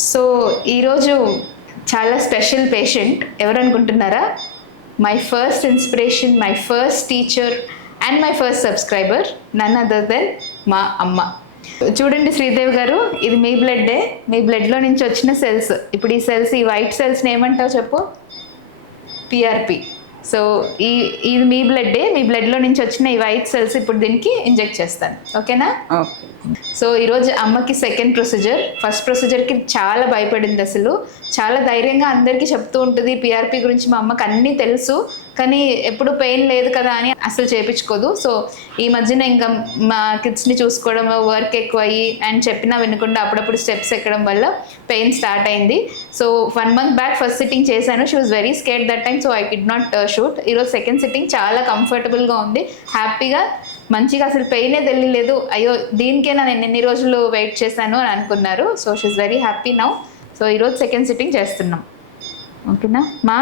So ఈరోజు చాలా special patient ఎవరు అనుకుంటున్నారా? My first inspiration, my first teacher and my first subscriber, none other than మా అమ్మ. చూడండి శ్రీదేవి గారు, ఇది మీ బ్లడ్డే, మీ బ్లడ్లో నుంచి వచ్చిన సెల్స్. ఇప్పుడు ఈ సెల్స్, ఈ వైట్ సెల్స్ని ఏమంటావు చెప్పు? పిఆర్పి. సో ఇది మీ బ్లడ్డే, మీ బ్లడ్లో నుంచి వచ్చిన ఈ వైట్ సెల్స్ ఇప్పుడు దీనికి ఇంజెక్ట్ చేస్తాను, ఓకేనా? ఓకే. సో ఈరోజు అమ్మకి సెకండ్ ప్రొసీజర్. ఫస్ట్ ప్రొసీజర్కి చాలా భయపడింది, అసలు చాలా ధైర్యంగా అందరికీ చెప్తూ ఉంటుంది పిఆర్పి గురించి. మా అమ్మకి అన్నీ తెలుసు, కానీ ఎప్పుడు పెయిన్ లేదు కదా అని అసలు చేయించుకోదు. సో ఈ మధ్యన ఇంకా మా కిడ్స్ని చూసుకోవడం, వర్క్ ఎక్కువ అయ్యి అండ్ చెప్పినా వినకుండా అప్పుడప్పుడు స్టెప్స్ ఎక్కడం వల్ల పెయిన్ స్టార్ట్ అయింది. So 1 month back first sitting చేశాను. She was very scared that time, so I could not shoot. ఈరోజు సెకండ్ సిట్టింగ్ చాలా కంఫర్టబుల్గా ఉంది, హ్యాపీగా, మంచిగా, అసలు పెయినే తెలియలేదు. అయ్యో దీనికేనా నేను ఎన్ని రోజులు వెయిట్ చేశాను అని అనుకున్నారు. So she is very happy now. So ఈరోజు సెకండ్ సిట్టింగ్ చేస్తున్నాం, ఓకేనా మా?